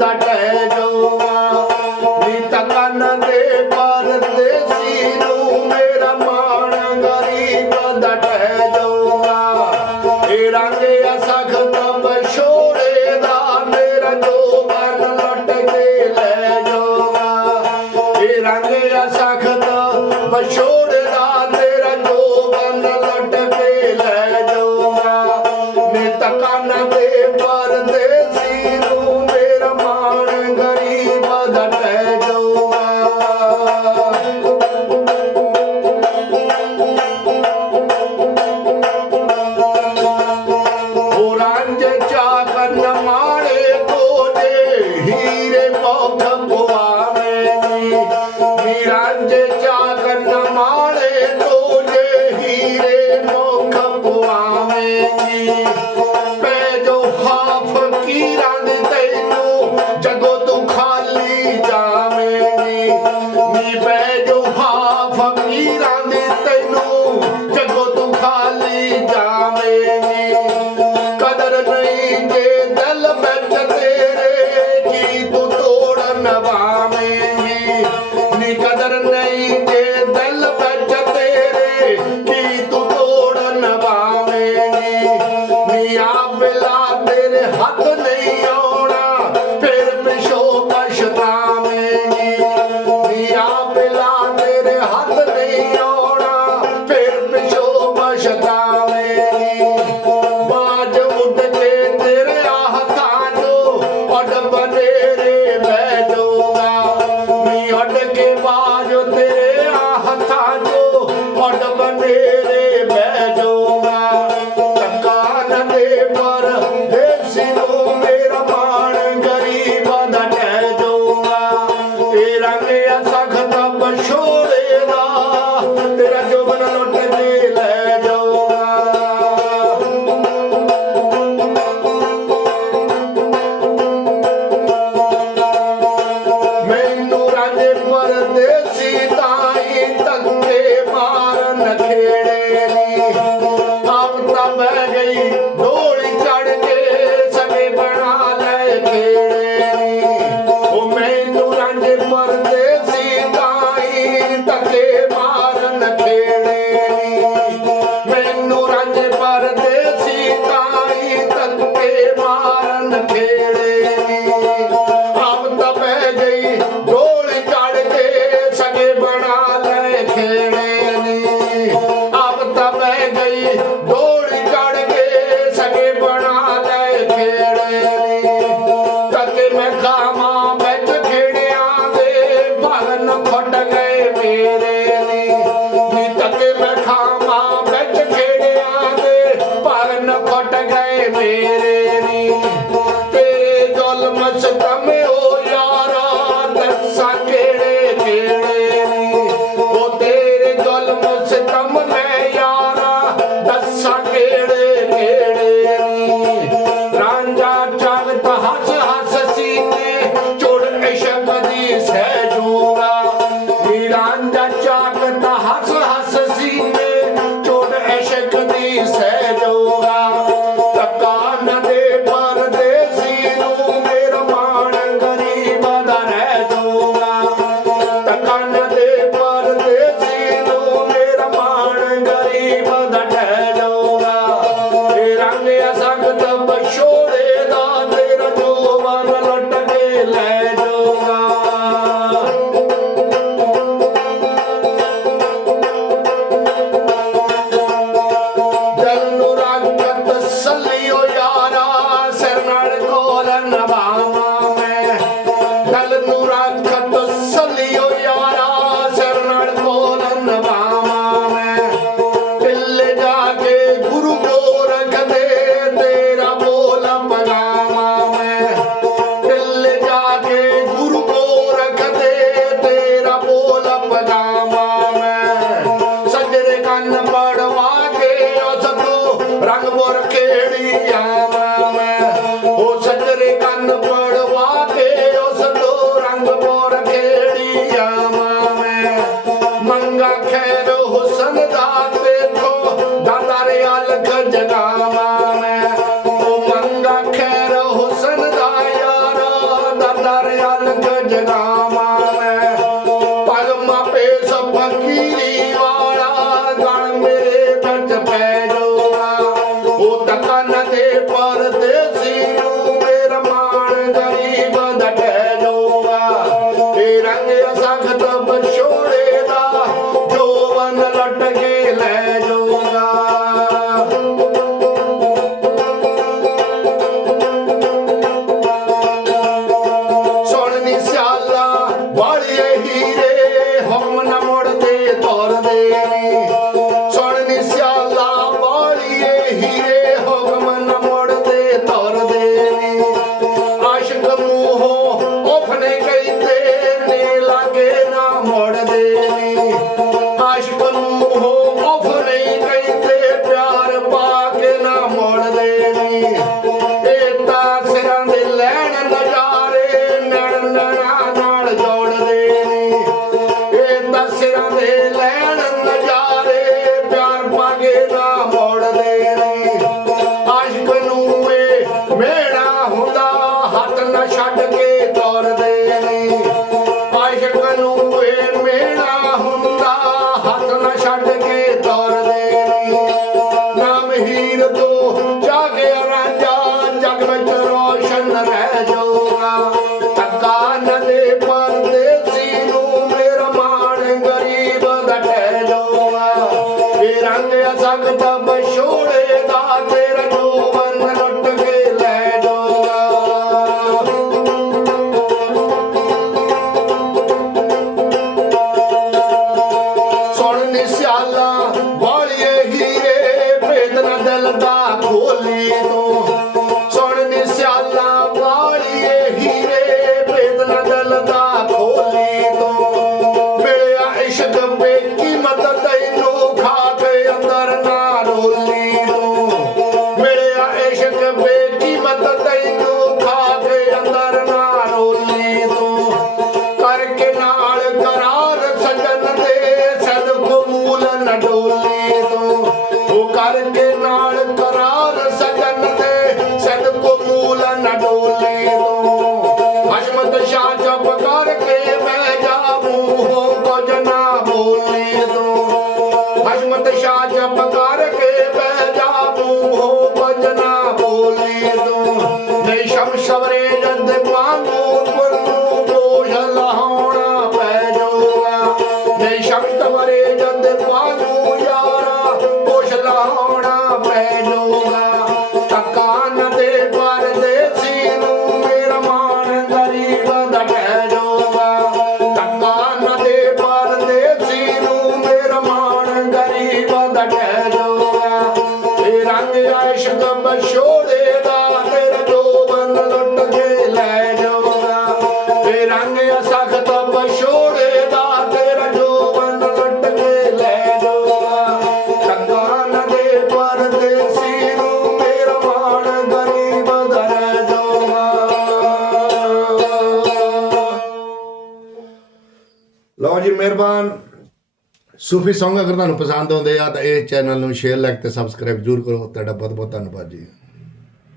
ದಟ கண்ணம்மாளே தோ Yeah, yeah. Ja, amor do ਜੀ ਮਿਹਰਬਾਨ। ਸੂਫੀ Song ਅਗਰ ਤੁਹਾਨੂੰ ਪਸੰਦ ਆਉਂਦੇ ਆ ਤਾਂ ਇਹ ਚੈਨਲ ਨੂੰ ਸ਼ੇਅਰ ਲਾਈਕ ਤੇ ਸਬਸਕ੍ਰਾਈਬ ਜ਼ਰੂਰ ਕਰੋ। ਤੁਹਾਡਾ ਬਹੁਤ ਬਹੁਤ ਧੰਨਵਾਦ ਜੀ।